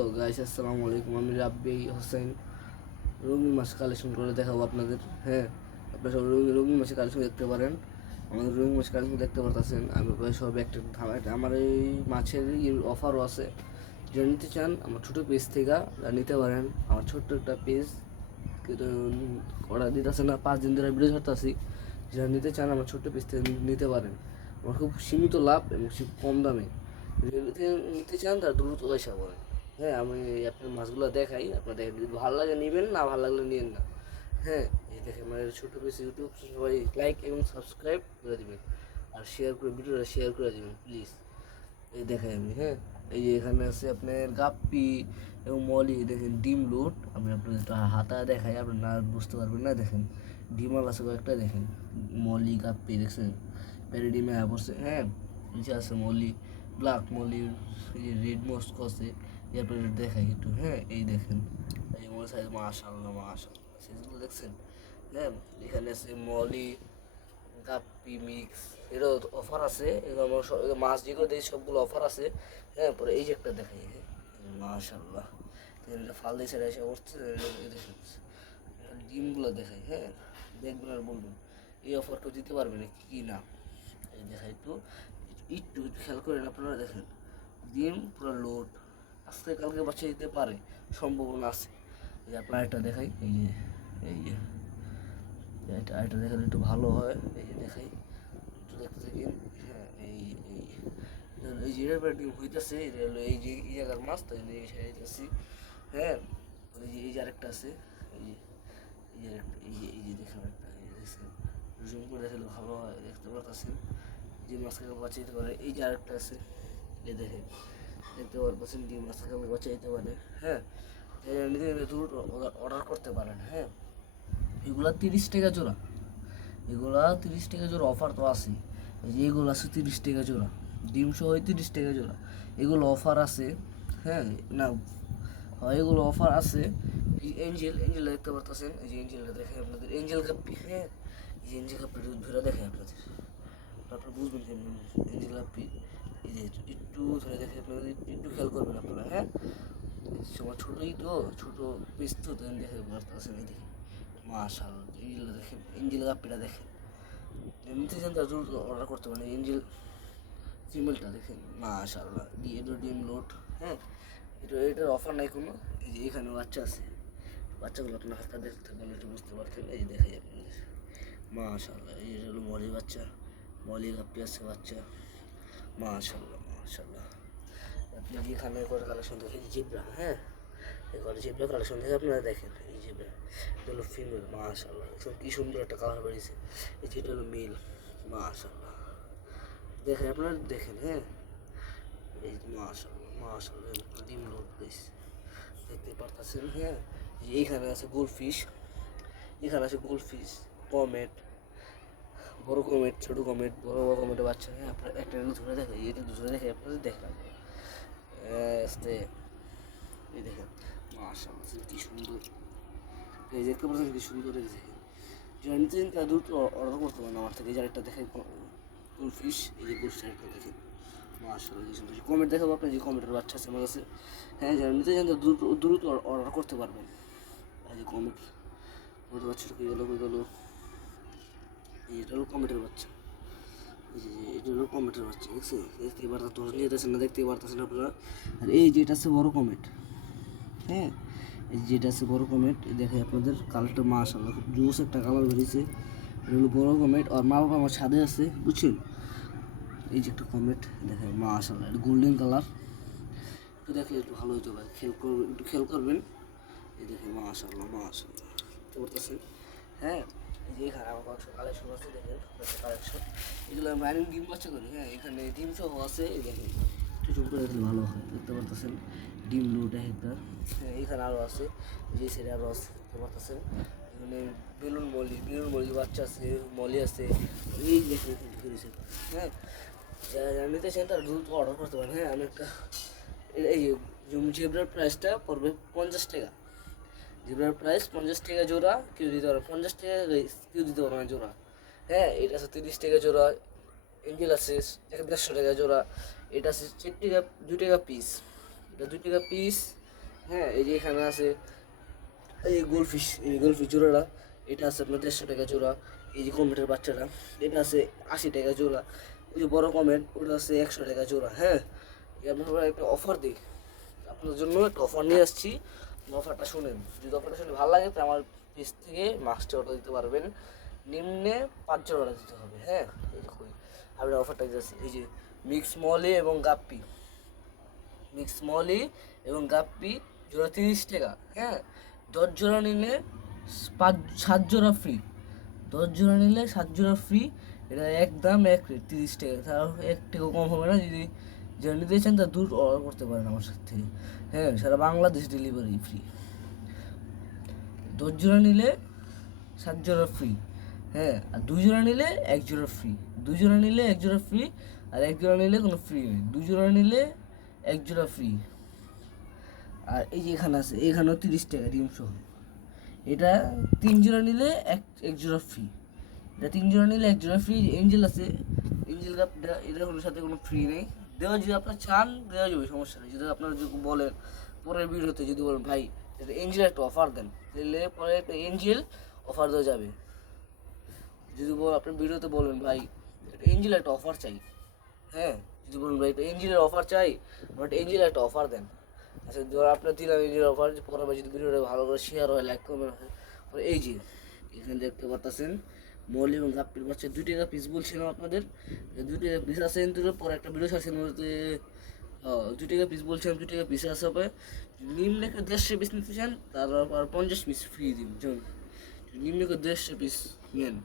তো গাইস আসসালামু আলাইকুম, আমি রাব্বি হোসেন রঙিন মাছ কালেকশন করে দেখাবো আপনাদের। হ্যাঁ, আপনারা সব রঙিন মাছের কালেকশন দেখতে পারেন। আমাদের রঙিন মাছের কালেকশন দেখতে পারতেছেন। আমি প্রায় সব একটা আমার এই মাছের অফারও আছে। যারা নিতে চান আমার ছোটো পেজ থেকে নিতে পারেন। আমার ছোট্ট একটা পেজ কিন্তু অর্ডার দিতেছে না, 5 দিন ধরে ভিডিও ছাড়তেছি। যারা নিতে চান আমার ছোট্ট পেজ থেকে নিতে পারেন। আমার খুব সীমিত লাভ এবং খুব কম দামে নিতে চান তারা দ্রুত পয়সা করেন। হ্যাঁ, আমি আপনার মাছগুলো দেখাই, আপনার দেখেন, যদি ভালো লাগে নেবেন, না ভালো লাগলে নিন না। হ্যাঁ, এই দেখেন আমার ছোটো পেজ ইউটিউব, সবাই লাইক এবং সাবস্ক্রাইব করে দেবেন আর শেয়ার করে, ভিডিওটা শেয়ার করে দেবেন প্লিজ। এই দেখাই আমি। হ্যাঁ, এই যে এখানে আছে আপনার গাপ্পি এবং মলি, দেখেন ডিম লুট। আমি আপনাদের হাতা দেখাই, আপনার না বুঝতে পারবেন না। দেখেন ডিমাল আছে কয়েকটা, দেখেন মলি গাপ্পি দেখছেন, প্যারি ডিমে পড়ছে। হ্যাঁ, নিচে আছে মলি, ব্ল্যাক মলি, এই যে রেড মস্ক আছে। এরপরে দেখাই একটু। হ্যাঁ, এই দেখেন এই মলি সাইজ, মাশাআল্লাহ মাশাআল্লাহ, সাইজগুলো দেখছেন। হ্যাঁ, এখানে আছে মলি গাপ্পি মিক্স, এরও অফার আছে। এগুলো আমার সব মাছ যেগুলো দিই সবগুলো অফার আছে। হ্যাঁ, পরে এই যে একটা দেখাই, হ্যাঁ মাশাআল্লাহ, ফাল দিয়ে ছেড়ে এসে উঠছে। ডিমগুলো দেখাই, হ্যাঁ দেখবেন আর বলবেন এই অফারটা দিতে পারবেন কি না। এই দেখাই একটু, একটু খেয়াল করেন আপনারা, দেখেন ডিম পুরো লোড। আজকে কালকে বাচ্চা দিতে পারে, সম্ভাবনা আছে। এই যে আপনার একটা দেখাই, এই যে এটা দেখেন একটু ভালো হয়। এই যে দেখাই, একটু দেখতে থাকেন। হ্যাঁ, এই যে এর ডিম হইতেছে, এটা হলো এই যে এই জায়গার মাছ, তাই এই সাইডে দিতেছি। হ্যাঁ, এই যে আরেকটা আছে, এই যে এই যে দেখেন একটা, এই যে দেখছেন, জুম করে দেখলে ভালো হয়, দেখতে পারতেছেন যে মাছটাকে বাঁচিয়ে দিতে পারে। এই যে আরেকটা আছে, এই দেখেন, দেখতে পারতেছেন যে মাছটাকে বাঁচিয়ে দিতে পারে। হ্যাঁ, নিজে দ্রুত অর্ডার করতে পারেন। হ্যাঁ, এগুলা 30 টাকা জোড়া, এগুলা 30 টাকা জোড়া অফার তো আছে। এই যে এগুলো আছে 30 টাকা জোড়া, ডিম সহ 30 টাকা জোড়া, এগুলো অফার আছে। হ্যাঁ, না হয় এগুলো অফার আছে। এই এঞ্জেল দেখতে পারতেছেন, এই যে এঞ্জেলটা দেখে আপনাদের, এঞ্জেল কাপ্পি। হ্যাঁ, এই যে এঞ্জেল কাপ্পি ধরে দেখে আপনাদের, আপনারা বুঝবেন কেমন এঞ্জেল কাপ্পি। এই যে একটু ধরে দেখে আপনাদের, একটু খেয়াল করবেন আপনারা। হ্যাঁ, সবার ছোটোই তো, ছোটো পিস তো দেখে পারতেছেন। এই দেখে মাশাআল্লাহ, এইগুলো দেখেন, এঞ্জেল কাপ্পিটা দেখেন। নিতে চান তারা দ্রুত অর্ডার করতে পারেন। এঞ্জেল ফিমেলটা দেখেন মাশাআল্লাহ, এটা ডিম লোড। হ্যাঁ, এটার অফার নাই কোনো। এই যে এখানে বাচ্চা আছে, বাচ্চাগুলো আপনার হাতটা দেখতে পারলে একটু বুঝতে পারতেন। এই যে দেখাই আপনাদের মাশাআল্লাহ, এই যে হলো মলি বাচ্চা, মলি গাপ্পি আছে বাচ্চা, মাশাআল্লাহ মাশাআল্লাহ। আপনি এখানে করে কালেকশন দেখেন জিব্রা। হ্যাঁ, এবারে জিব্রা কালেকশন থেকে আপনারা দেখেন, এই জিব্রা এটা হলো ফিমেল, মাশাআল্লাহ দেখুন কি সুন্দর একটা কালার বেরিয়েছে। এই যেটা হলো মেল, মাশাআল্লাহ দেখেন, আপনারা দেখেন। হ্যাঁ, এই মাশাআল্লাহ মাশাআল্লাহ, ডিম লোড গাইস, দেখতে পারতেছেন। হ্যাঁ, এইখানে আছে গোল্ডফিশ, এখানে আছে গোল্ডফিশ, কমেট, বড় কমেট, ছোট কমেট, বড় বড় কমেটের বাচ্চা। হ্যাঁ, আপনার একটা ধরে দেখে, এটা ধরে দেখে আপনাদের দেখলাম আস্তে। এই দেখেন মাশাআল্লাহ কি সুন্দর, এই দেখতে পাচ্ছেন কি সুন্দর। এই দেখেন যারা নিতে চান তারা দ্রুত অর্ডার করতে পারেন আমার থেকে। যার একটা দেখেন গোল্ডফিশ, এই যে গোল্ড একটা দেখেন মাশাআল্লাহ কি সুন্দর। কমেট দেখাবো আপনার, যে কমেটের বাচ্চা আছে আমার কাছে। হ্যাঁ, যারা নিতে চান তারা দ্রুত দ্রুত অর্ডার করতে পারবেন। এই যে কমেট, কমেটের বাচ্চাটা কী গেলো কী গেলো, এটা হলো কমেটের বাচ্চা। এই যে এটা হলো কমেটের বাচ্চা, দেখছি, দেখতেই পারতেন, যেতেছেন না, দেখতেই পারতেছেন আপনারা। আর এই যেটা আছে বড় কমেট। হ্যাঁ, এই যেটা আছে বড় কমেট, দেখে আপনাদের কালারটা মাশাআল্লাহ খুব জোস একটা কালার বেরিয়েছে। এটা হলো বড় কমেট, আর মা বাবা আমার ছাদে আছে, বুঝছেন। এই যে একটা কমেট দেখে মাশাআল্লাহ, এটা গোল্ডেন কালার, একটু দেখে একটু ভালো হতো ভাই, খেয়াল করবেন, একটু খেয়াল করবেন। এই দেখে মাশাআল্লাহ মাশাআল্লাহ করতেছেন। হ্যাঁ, এই যে এখানে আমার কয়েকশো কালেকশন আছে, দেখেন কালেকশন, এগুলো আমি রানিং ডিম বাচ্চা করি। হ্যাঁ, এখানে ডিম সহ আছে, এই দেখেন একটু জুম করে দেখলে ভালো হয়, দেখতে পারতেছেন ডিম লুট একটা। হ্যাঁ, এখানে আরও আছে, যে সাইডে আরও আছে, দেখতে পারতেছেন। এখানে বেলুন মলি বাচ্চা আছে, মলি আছে, এই দেখে করেছে। হ্যাঁ, যারা নিতে চান তারা দ্রুত অর্ডার করতে পারেন। হ্যাঁ, আমি একটা, এই জেব্রার প্রাইসটা পড়বে 50 টাকা। জিব্রার প্রাইস 50 টাকা জোড়া, কেউ দিতে পারবে 50 টাকা, কেউ দিতে পারবে না জোড়া। হ্যাঁ, এটা আছে 30 টাকা জোড়া, এঞ্জেল আছে 150 টাকা জোড়া, এটা আছে 4 টাকা, 2 টাকা পিস, এটা 2 টাকা পিস। হ্যাঁ, এই যে এখানে আছে এই গোলফিশ জোড়াটা, এটা আছে আপনার 150 টাকা জোড়া। এই যে কমেটের বাচ্চাটা, এটা আছে 80 টাকা জোড়া। ওই যে বড় কমেট, ওটা আছে 100 টাকা জোড়া। হ্যাঁ, আপনারা একটা অফার দিই, আপনার জন্য একটা অফার নিয়ে আসছি। অফারটা শুনেন, যদি অফারটা শুনে ভালো লাগে তো আমার পেজ থেকে মাছটা অর্ডার দিতে পারবেন। নিম্নে 5 জন অর্ডার দিতে হবে। হ্যাঁ, এই দেখুন আমি অফারটা দিতেছি। এই যে মিক্স মলি এবং গাপ্পি, মিক্স মলি এবং গাপ্পি জোড়া 30 টাকা। হ্যাঁ, 10 জোড়া নিলে 7 জোড়া ফ্রি, 10 জোড়া নিলে 7 জোড়া ফ্রি। এটা একদম এক রেট 30 টাকা, তাও 1 টাকা কম হবে না। যদি যারা নিতে চান তারা দূর অর্ডার করতে পারেন আমার সাথে থেকে। হ্যাঁ, সারা বাংলাদেশ ডেলিভারি ফ্রি। 10 জোড়া নিলে 7 জোড়া ফ্রি। হ্যাঁ, আর 2 জোড়া নিলে 1 জোড়া ফ্রি, 2 জোড়া নিলে 1 জোড়া ফ্রি, আর 1 জোড়া নিলে কোনো ফ্রি নেই। 2 জোড়া নিলে 1 জোড়া ফ্রি। আর এই যে এখানে আছে, এখানেও 30 টাকা ডিম সহ। এটা 3 জোড়া নিলে এক জোড়া ফ্রি, এটা 3 জোড়া নিলে 1 জোড়া ফ্রি। এঞ্জেল আছে, এঞ্জেল কাপটা, এটার কোনো সাথে কোনো ফ্রি নেই। দেওয়া যদি আপনার চান দেওয়া যাবে, সমস্যা নেই। যদি আপনারা যদি বলেন পরের ভিডিওতে, যদি বলেন ভাই এটা এঞ্জেল একটা অফার দেন, তাহলে পরে একটা এঞ্জেল অফার দেওয়া যাবে। যদি আপনার ভিডিওতে বলেন ভাই এটা এঞ্জেল একটা অফার চাই, হ্যাঁ, যদি বলেন ভাই এটা এঞ্জেলের অফার চাই, বাট এঞ্জেল একটা অফার দেন। আচ্ছা, ধর আপনার দিলাম এঞ্জেলের অফার, পরে যদি ভিডিওটা ভালো করে শেয়ার হয়, লাইক কমেন্ট হয়, এই যে এখানে দেখতে পাচ্ছেন মলি এবং গাপ্পির বাচ্চা 2 টাকা পিস বলছিলাম আপনাদের। 2 টাকা পিস আছে, কিন্তু পরে একটা ভিডিও ছাড়ছেন বলতে 2 টাকা পিস বলছিলাম, 2 টাকা পিস আছে হবে। নিম্নে 150 পিস নিতে চান তার আর 50 পিস ফ্রি দিন যান। নিম্নে 150 পিস নেন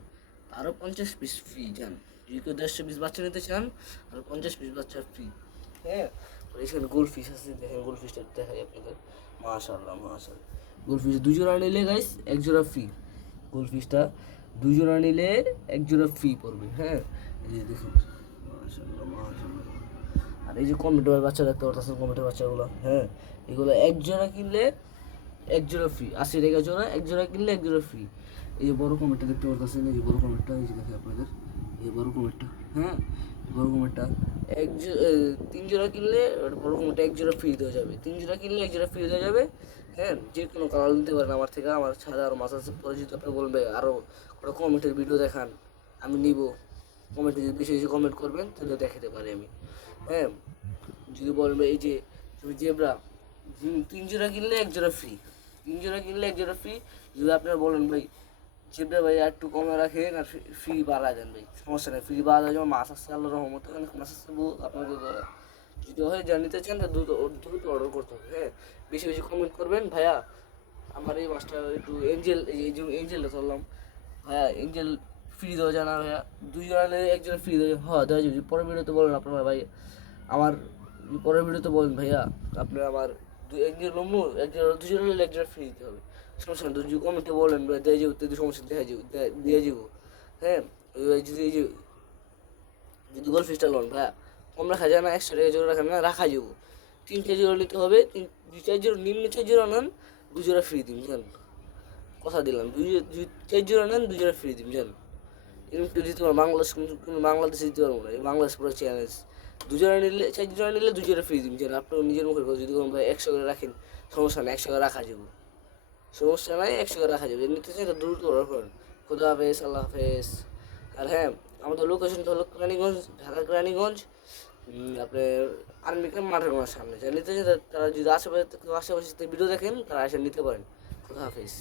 আরও 50 পিস ফ্রি যান। যদি কেউ 150 পিস বাচ্চা নিতে চান আর 50 পিস বাচ্চা ফ্রি। হ্যাঁ, এখানে গোলফিশ আছে, দেখেন গোলফিশটা দেখাই আপনাদের। মাশাআল্লাহ মাশাআল্লাহ, গোলফিশ 2 জোড়া নিলে গাইস 1 জোড়া ফ্রি। গোলফিশটা 2 জোড়া নিলে 1 জোড়া ফ্রি পড়বে। হ্যাঁ, এই যে দেখুন মাশাআল্লাহ মাশাআল্লাহ। আর এই যে কমেটের বাচ্চা দেখতে পাচ্ছেন, কমেটের বাচ্চাগুলো, হ্যাঁ, এগুলো 1 জোড়া কিনলে 1 জোড়া ফ্রি, 80 টাকা জোড়া। 1 জোড়া কিনলে 1 জোড়া ফ্রি। এই যে বড় কমেটটা দেখতে পাচ্ছেন, এই যে বড় কমেটটা, এই যে দেখে আপনাদের এই বড় কমেটটা। হ্যাঁ, বড় কমেটটা 3 জোড়া কিনলে বড় কমেটটা 1 জোড়া ফ্রি দেওয়া যাবে। 3 জোড়া কিনলে 1 জোড়া ফ্রি দেওয়া যাবে। হ্যাঁ, যে কোনো কালার নিতে পারেন আমার থেকে, আমার ছাড়া আরও মাছ আছে। পরে যদি আপনি বলবে আরও ওটা কমেন্টের ভিডিও দেখান, আমি নিব। কমেন্টে যদি বেশি বেশি কমেন্ট করবেন তাহলে দেখাতে পারি আমি। হ্যাঁ, যদি বলবে এই যে তুমি জেব্রা 3 জোড়া কিনলে 1 জোড়া ফ্রি, 3 জোড়া কিনলে 1 জোড়া ফ্রি। যদি আপনারা বলেন ভাই জেব্রা ভাই আর একটু কমে রাখেন আর ফ্রি বাড়া দেন, ভাই সমস্যা নেই, ফ্রি বাড়া দেওয়া যেমন মাছ আসছে আল্লাহর রহমতে, অনেক মাছ আসছে আপনাদের দ্বারা। যদি হয় যা নিতে চান দ্রুত দ্রুত অর্ডার করতে হবে। হ্যাঁ, বেশি বেশি কমেন্ট করবেন ভাইয়া আমার এই মাছটা একটু এঞ্জেল, এই যে এঞ্জেলটা ধরলাম ভাইয়া, এঞ্জেল ফ্রি দেওয়া যায় না ভাইয়া? 2 জোড়া নিলে 1 জোড়া ফ্রি দেওয়া, হ্যাঁ দেওয়া যাবে। পরের ভিডিওতে বলেন আপনারা ভাই, আমার পরের ভিডিওতে বলেন ভাইয়া আপনার আমার এঞ্জেল লম্বু 1 জোড়া, 2 জোড়া নিলে 1 জোড়া ফ্রি দিতে হবে। সমস্যা নেই, যদি কমেন্টে বলেন ভাই দিয়ে যাবো, যদি সমস্যা দেখা যাবো দিয়ে যাবো। হ্যাঁ, যদি এই যে যদি গোলফিশটা লোন ভাইয়া কম রাখা যায় না, 100 টাকা জোড়া রাখেন না, রাখা যাবো। 3 জোড়া নিতে হবে, 2-4 জোড়া, নিম্ন 4 জোড়া নেন 2 জোড়া ফ্রি দিন জান, কথা দিলাম। 4 জোড়া নেন 2 জোড়া ফ্রি দিন জান। এরকম কেউ দিতে পারবো বাংলাদেশ, কোনো বাংলাদেশে দিতে পারবো না, এই বাংলাদেশ পুরো চ্যালেঞ্জ। 2 জোড়া নিলে 4 জোড়া নিলে 2 জোড়া ফ্রি দিন জান। আপনি নিজের মুখের কথা যদি কোনো ভাই 100 করে রাখেন, সমস্যা নেই, 100 করে রাখা যাবো, সমস্যা নাই, 100 করে রাখা যাবে। নিতে চাই তো দ্রুত অর্ডার করেন। খুদা হাফেজ, আল্লাহ হাফেজ। আর হ্যাঁ, আমাদের লোকেশনটা হলো কেরানীগঞ্জ, ঢাকা কেরানীগঞ্জ, আপনার আর্মি ক্যাম্প মাঠের কোনো সামনে। যারা নিতে চান তারা যদি আশেপাশে ভিডিও দেখেন তারা এসে নিতে পারেন। খুদা হাফেজ।